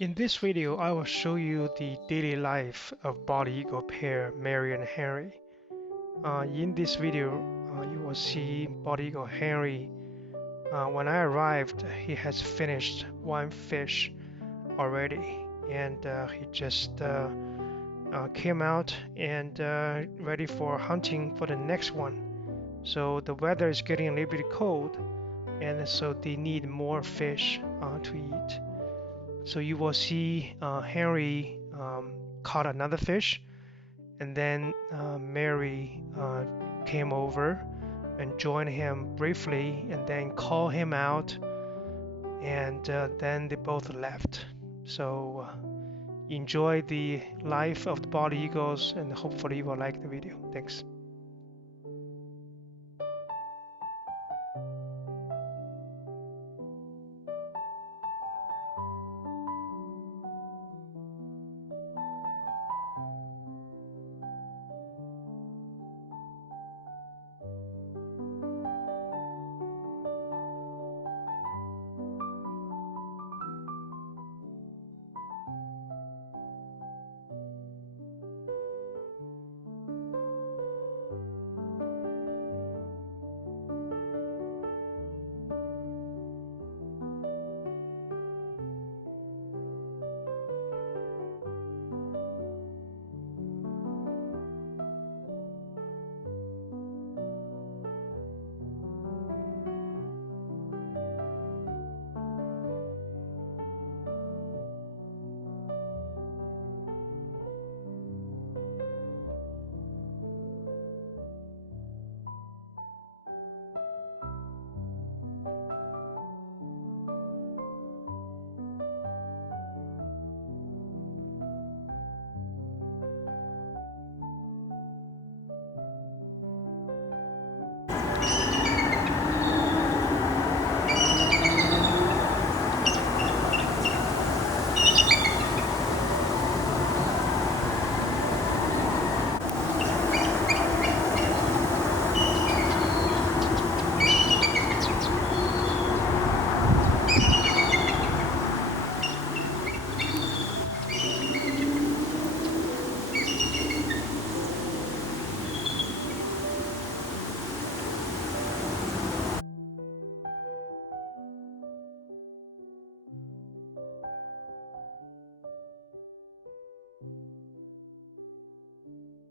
In this video, I will show you the daily life of bald eagle pair Mary and Henry. In this video, you will see bald eagle Henry. When I arrived, he has finished one fish already, and he just came out and ready for hunting for the next one. So the weather is getting a little bit cold, and so they need more fish to eat. So you will see Henry caught another fish, and then Mary came over and joined him briefly, and then called him out, and then they both left. So enjoy the life of the bald eagles, and hopefully you will like the video. Thanks.